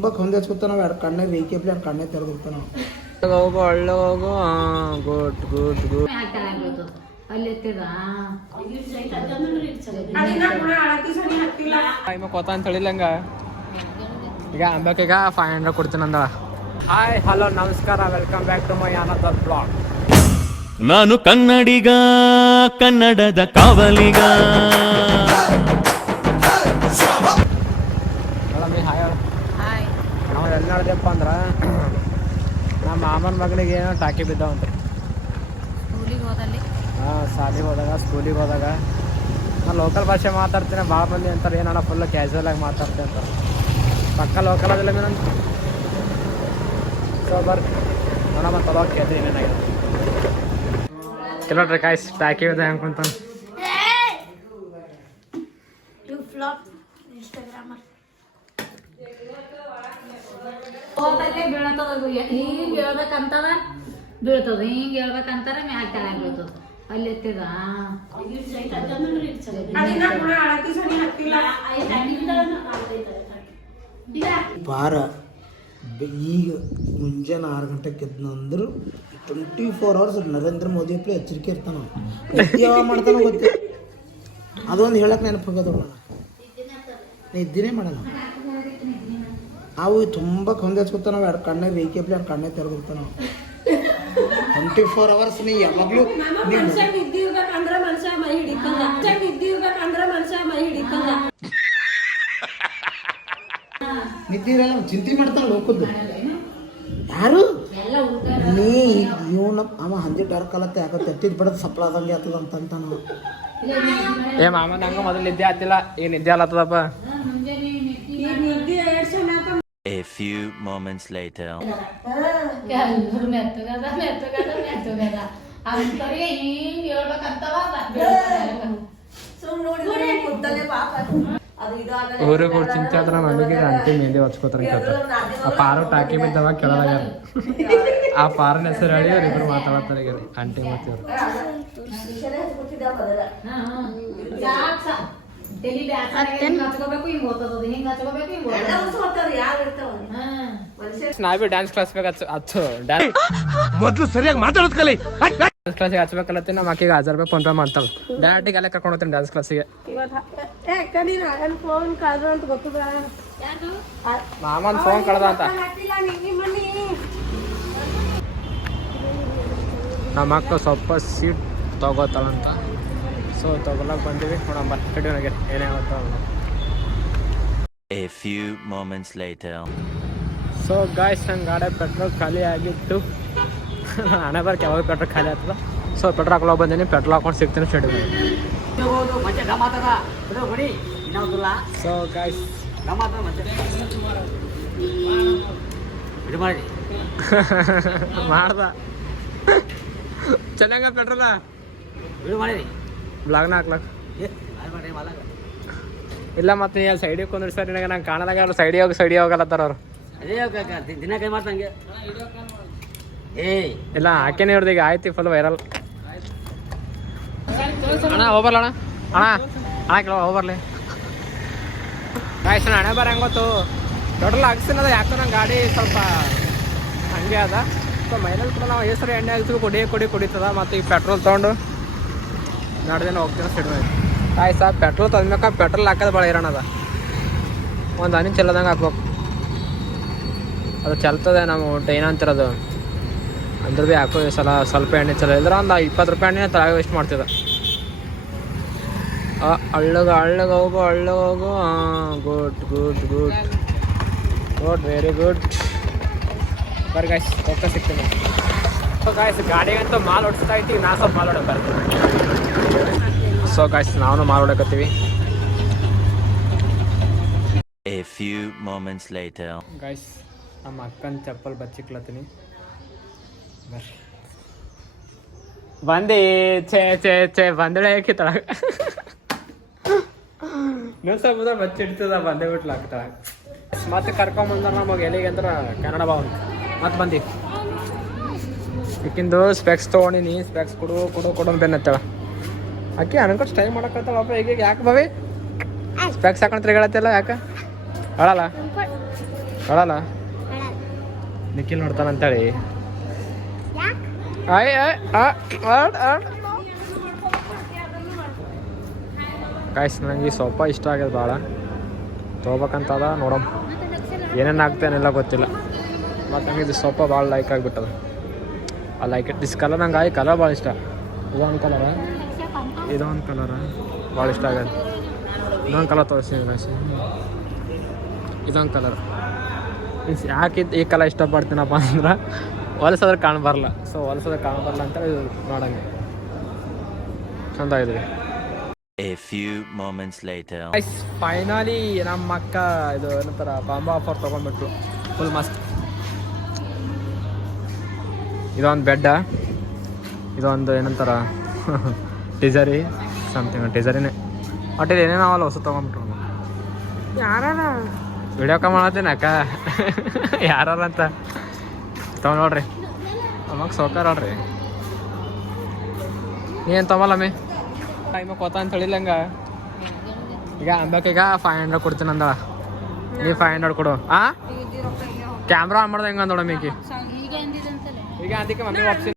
ತುಂಬ ಕೊಂದೆ ಹಚ್ಕೊತ ನಾವು ಎರಡು ಕಣ್ಣೆ ರೇಖೆಪ್ಲಿ ಎರಡು ಕಣ್ಣೆ ತೆರೆದಿರ್ತಾನೆ ನಾವು ಹೋಗು ಒಳ್ಳೆ ಹೋಗು ಗುಡ್ ಗುಡ್ ಗುಡ್ ಕೊತ್ತ ಅಂತ ಹೇಳಿಲ್ಲಂಗ ಈಗ ಅಂಬೇಕೀಗ 500 ಕೊಡ್ತೀನಿ ಅಂದಳ. ಹಾಯ್ ಹಲೋ ನಮಸ್ಕಾರ, welcome back to my another blog. ನಾನು ಕನ್ನಡಿಗ, ಕನ್ನಡದ ಕಾವಲಿಗ. ಹಾಯ್ ನಾವು ಎಲ್ಲಿ ನೋಡಿದೆಪ್ಪ ಅಂದ್ರೆ ನಮ್ಮ ಮಾಮನ ಮಗಳಿಗೆ ಏನೋ ಟಾಕಿ ಬಿದ್ದಾವಂತ. ಹಾಂ, ಶಾಲೆಗೆ ಹೋದಾಗ ಸ್ಕೂಲಿಗೆ ಹೋದಾಗ ನಾನು ಲೋಕಲ್ ಭಾಷೆ ಮಾತಾಡ್ತೀನಿ. ಭಾಳ ಮಂದಿ ಅಂತಾರೆ ಏನಣ್ಣ ಫುಲ್ಲು ಕ್ಯಾಶುವಲ್ ಆಗಿ ಮಾತಾಡ್ತೀನಿ ಅಂತ. ಪಕ್ಕ ಲೋಕಲ್ ಅದಿಲ್ಲ ನಾನು. ಸೊ ಬರ್ರಿ ನೋಡಮ್ಮ ತಲೋ ಕೇಳ್ತೀನಿ ಏನೇನಾಗಿದೆ. ಕೆಲವೊಟ್ರೆ ಕಾಯ್ಸ್ ಟಾಕಿ ಬಿದ್ದ ಹೆಂಗೆ ಕುಂತ ಹಿಂಗೆ ಹೇಳ್ಬೇಕಂತದ ಬೀಳ್ತದ, ಹಿಂಗೆ ಹೇಳ್ಬೇಕಂತಾರ ಮ್ಯಾಗ ಕೆಳಗೆ ಬೀಳ್ತದ. ಅಲ್ಲಿ ಎತ್ತಿದ ಬಾರ ಈಗ ಮುಂಜಾನೆ 6 ಗಂಟೆಗೆ ಎದ್ನಂದ್ರೆ 24 hours ನರೇಂದ್ರ ಮೋದಿ ಅಪ್ಲೆ ಎಚ್ಚರಿಕೆ ಇರ್ತಾನೆ. ಯಾವಾಗ ಮಾಡ್ತಾನೋ ಗೊತ್ತಿಲ್ಲ. ಅದೊಂದು ಹೇಳಕ್ಕೆ ನೆನಪಾಗೋದಲ್ಲ, ನಿದ್ದಿನೇ ಮಾಡಲ್ಲ. ಅವು ತುಂಬ ಕೊಂದೆ ಹಚ್ಕೊತ ನಾವು ಎರಡು ಕಣ್ಣೆ ರೇಖೆಪ್ಲಿ ಎರಡು ಕಣ್ಣೆ ತೆರೆದಿರ್ತಾನೆ ನಾವು 24 hours. ನೀ ಯಾವಾಗಲೂ ನಿದ್ದಿರಲ್ಲ, ಚಿಂತೆ ಮಾಡ್ತಾನೆ ಲೋಕದ್ದು. ಯಾರು ನೀ ಇವನ ಅವ ಹಂದಿ ಡರ್ಕ್ ಅಲ್ಲತ್ತೆ ಯಾಕೆ ತೆಟ್ಟಿದ್ ಬಿಡೋದು ಸಪ್ಲಾದಂಗೆ ಆಗ್ತದ ಅಂತ ನಾವು. ಏ ಮಾಮನ ಹಂಗ ಮೊದಲು ನಿದ್ದೆ ಆತಿಲ್ಲ, ಈಗ ನಿದ್ದೆ ಅಲ್ಲತ್ತದಪ್ಪ. A few moments later. ಎಲ್ಲರೂ ಮೆತ್ತಗದ ಮೆತ್ತಗದ ಮೆತ್ತಗದ ಅಂತವರಿಗೆ ಹಿಂಗೆ ಹೇಳ್ಬೇಕಂತವ ಊರಿಗೆ ಹೋಗಿ ಚಿಂತೆ ಆದ್ರೆ ನಮಗೆ ಅಂಟಿ ಮೇಂದಿ ಹಚ್ಕೋತಾರ ಕೇಳ್ತಾರೆ. ಆ ಪಾರು ಟಾಕಿ ಬಿದ್ದವ ಕೆಳದಾಗ ಆ ಪಾರನ ಹೆಸರು ಹೇಳಿ ಅವ್ರಿಬ್ರು ಮಾತಾಡ್ತಾರೆ ಈಗ ಅಂಟಿ ಮಾಡ್ತೀವ್ರು. ನಾವೇ ಡ್ಯಾನ್ಸ್ ಕ್ಲಾಸ್ ಬೇಕು ಹಚ್ಚು ಡ್ಯಾನ್ಸ್ ಮೊದಲು ಸರಿಯಾಗಿ ಮಾತಾಡೋದು ಕಲಿ. ಡ್ಯಾನ್ಸ್ ಕ್ಲಾಸಿಗೆ ಹಚ್ಬೇಕಲ್ಲತ್ತೀನಿ. ನಮ್ಮ ಅಕ್ಕಿಗೆ 1000 ರೂಪಾಯಿ ಫೋನ್ ಪೇ ಮಾಡ್ತಾಳೆ. ಡೈರೆಕ್ಟಿಗೆ ಅಲ್ಲೇ ಕರ್ಕೊಂಡು ಹೋಗ್ತೀನಿ ಡ್ಯಾನ್ಸ್ ಕ್ಲಾಸಿಗೆ. ಮಾಮನ್ ಫೋನ್ ಕಳ್ದ ಅಂತ ನಮ್ಮ ಅಕ್ಕ ಸ್ವಲ್ಪ ಸೀಟ್ ತಗೋತಾಳಂತ. ಸೊ ತಗೊಳಕ್ ಬಂದೀವಿ, ನೋಡಮ್ಮ ಸ್ಟುಡಿಯೋನಾಗೆ ಏನೇ ಆಗುತ್ತೋ. A few moments later. So guys, ನನ್ನ ಗಾಡಿ ಪೆಟ್ರೋಲ್ ಖಾಲಿ ಆಗಿತ್ತು. ಹಣೆ ಬರ್ಕೆ ಯಾವಾಗ ಪೆಟ್ರೋಲ್ ಖಾಲಿ ಆಗ್ತದ. ಸೊ ಪೆಟ್ರೋಲ್ ಹಾಕೊಳ್ಳೋಕೆ ಬಂದೀನಿ, ಪೆಟ್ರೋಲ್ ಹಾಕೊಂಡು ಸಿಗ್ತೀನಿ ಸ್ಟುಡಿಯೋ. ಸೊ ಗಾಯ್ಸ್ ಮಾಡ್ದ ಚೆನ್ನಾಗ ಪೆಟ್ರೋಲ ಬ್ಲಾಗ್ನ ಹಾಕ್ಲಕ್ ಇಲ್ಲ. ಮತ್ತೆ ನೀ ಅಲ್ಲಿ ಸೈಡಿಗೆ ಕೊಂದ್ರಿ ಸರ್, ನಿನಗೆ ನಂಗೆ ಕಾಣಲಾಗ ಸೈಡಿಗೆ ಹೋಗಲ್ಲತ್ತಾರ ಅವ್ರು. ದಿನ ಕೈ ಮಾಡ್ತಂಗೆ ಇಲ್ಲ ಹಾಕೇನೆ ಇವ್ರದ್ದು ಈಗ ಆಯ್ತು ಫುಲ್ ವೈರಲ್. ಅಣ್ಣ ಹೋಗ್ಬರ್ಲ ಅಣ್ಣ ಕೇಳ ಹೋಗ್ಬರ್ಲಿ. ಗಾಯ್ಸ್ ಹಣೆ ಬರ ಹೆಂಗೆ ಗೊತ್ತು, ಟೋಟಲ್ ಹಾಕ್ಸಿನದ ಯಾಕೋ ನಂಗೆ ಗಾಡಿ ಸ್ವಲ್ಪ ಹಂಗೆ ಅದ. ಸೊ ಮೈನಲ್ಲಿ ಕೂಡ ನಾವು ಹೆಸರು ಎಣ್ಣೆ ಹಾಕ್ತೀವಿ, ಕುಡಿತದ. ಮತ್ತು ಈ ಪೆಟ್ರೋಲ್ ತೊಗೊಂಡು ದಿನ ಹೋಗ್ತೀವಿ ಸಿಡ್ಮ. ಗಾಯ್ಸ್ ಪೆಟ್ರೋಲ್ ತಂದ್ಬೇಕ ಪೆಟ್ರೋಲ್ ಹಾಕೋದು ಭಾಳ ಇರೋಣ ಅದ. ಒಂದು ಹನಿ ಚೆಲ್ಲದಂಗೆ ಹಾಕ್ಬೇಕು, ಅದು ಚಲ್ತದೆ. ನಾವು ಏನಂತಿರೋದು ಅಂದ್ರೆ ಭೀ ಹಾಕೋ ಈ ಸಲ ಸ್ವಲ್ಪ ಎಣ್ಣೆ ಚಲೋ ಇದ್ರೆ ಒಂದು 20 ರೂಪಾಯಿ ಎಣ್ಣೆ ತಳಗ ವೇಸ್ಟ್ ಮಾಡ್ತಿದ್ದ. ಹಳ್ಳಗೆ ಹೋಗು. ಹಾಂ, ಗುಡ್ ವೆರಿ ಗುಡ್. ಬರ್ರಿ ಗಾಯ್ಸ್ ಹೋಗ್ತಾ ಸಿಗ್ತೀನಿ. ಸೊ ಗಾಯ್ಸ್ ಗಾಡಿಗಂತೂ ಮಾಲ್ ಹೊಡ್ಸ್ತಾ ಇದ್ದೀವಿ, ನಾ ಸ್ವಲ್ಪ ಮಾಲ್ ಹೊಡೋಕೆ ಬರ್ತೀವಿ. ಸೊ ಗಾಯ್ಸ್ ನಾವು ಮಾಲ್ ಹೊಡಕತ್ತೀವಿ. A few moments later. Guys ನಮ್ಮ ಅಕ್ಕನ ಚಪ್ಪಲ್ ಬಚ್ಚಿಕ್ಲತ್ತೀನಿ. ಬರ್ರಿ ಬಂದು ಛೇ ಬಂದಳೆ ಹಾಕಿತ್ತಾಳ. ನ್ಯೂಸ್ ಬಚ್ಚಿಡ್ತದ ಬಂದೇ ಬಿಟ್ಲು ಹಾಕ್ತಾಳ. ಮತ್ತೆ ಕರ್ಕೊಂಬಂದ ನಮಗೆ ಎಲ್ಲಿಗೆ ಅಂದ್ರೆ ಕನ್ನಡ ಭವನ್ ಮತ್ತೆ ಬಂದು ಈಕಿಂದು ಸ್ಪೆಕ್ಸ್ ತೊಗೊಂಡಿನಿ. ಸ್ಪೆಕ್ಸ್ ಕೊಡು ಬೆನ್ನತ್ತಳ ಆಕೆ ಅನ್ಕೊಂಡು ಸ್ಟೈ ಮಾಡಕತ್ತಳಪ್ಪ. ಈಗ ಯಾಕೆ ಬಾವಿ ಸ್ಪೆಕ್ಸ್ ಹಾಕೊಂಡು ತಿರುಗಾಡತ್ತಲ್ಲ, ಯಾಕೆ ಅಳಲ್ಲ ಕೊಡಲ್ಲ ನಿಖಿಲ್ ನೋಡ್ತಾನಂತೇಳಿ ಕಾಯ್ಸ್ ನಂಗೆ ಈ ಸೊಪ್ಪ ಇಷ್ಟ ಆಗ್ಯದ ಭಾಳ ತೊಗೋಬೇಕಂತದ ನೋಡಮ್ ಏನೇನು ಆಗ್ತೇನೆಲ್ಲ ಗೊತ್ತಿಲ್ಲ ಮತ್ತು ನಂಗೆ ಇದು ಸೊಪ್ಪ ಭಾಳ ಲೈಕ್ ಆಗಿಬಿಟ್ಟದ ಆ ಲೈಕ್ ಇಟ್ ದಿಸ್ ಕಲರ್ ನಂಗೆ ಈ ಕಲರ್ ಭಾಳ ಇಷ್ಟ ಇದೊಂದು ಕಲರ ಇದೊಂದು ಕಲರ ಭಾಳ ಇಷ್ಟ ಆಗ್ಯದ ಇದೊಂದು ಕಲರ್ ತೋರಿಸ್ತೀನಿ ಕಾಯ್ಸ್ ಇದೊಂದು ಕಲರ್ ಯಾಕೆ ಈ ಕಲರ್ ಇಷ್ಟಪಡ್ತೀನಪ್ಪ ಅಂದ್ರೆ ಹೊಲಸೋದ್ರೆ ಕಾಣಬರಲ್ಲ ಸೊ ಹೊಲಸೋದ್ರೆ ಕಾಣಬರಲ್ಲ ಅಂತ ಇದು ಮಾಡಂಗೆ ಚಂದ ಇದೆ. A few moments later. Finally ನಮ್ಮ ಅಕ್ಕ ಇದು ಏನಂತಾರ ಬಾಂಬಾ ಆಫರ್ ತೊಗೊಂಡ್ಬಿಟ್ರು ಫುಲ್ ಮಸ್ತ್. ಇದೊಂದು ಬೆಡ್ಡ, ಇದೊಂದು ಏನಂತಾರ ಟಿಜರಿ ಸಮಥಿಂಗ್ ಟಿಜರಿನೇ ಒಟ್ಟಿಗೆ ಏನೇನೋ ಅವಲ್ಲ ಹೊಸ ತೊಗೊಂಡ್ಬಿಟ್ರು. ಯಾರ ವಿಡಿಯೋ ಕಾಲ್ ಮಾಡತ್ತೀನಿ ಅಕ್ಕ ಯಾರ ಅಂತ ತಗೊಂಡು ನೋಡ್ರಿ ಅಮ್ಮಗೆ ಸೌಕಾರ ನೋಡ್ರಿ. ನೀನು ತೊಗೊಳಮ್ಮಿ ಟೈಮ ಕೊತ್ತ ಅಂತ ಹೇಳಿಲ್ಲಂಗ ಈಗ ಅಂಬೇಕೀಗ 500 ಕೊಡ್ತೀನಿ ಅಂದ ನೀ 500 ಕೊಡು. ಕ್ಯಾಮ್ರಾ ಆನ್ ಮಾಡ್ದೆ ಹೆಂಗ ನೋಡಮ್ಮಿ ಈಗ ಅದಕ್ಕೆ ಮಮ್ಮಿ ವಾಪಸ್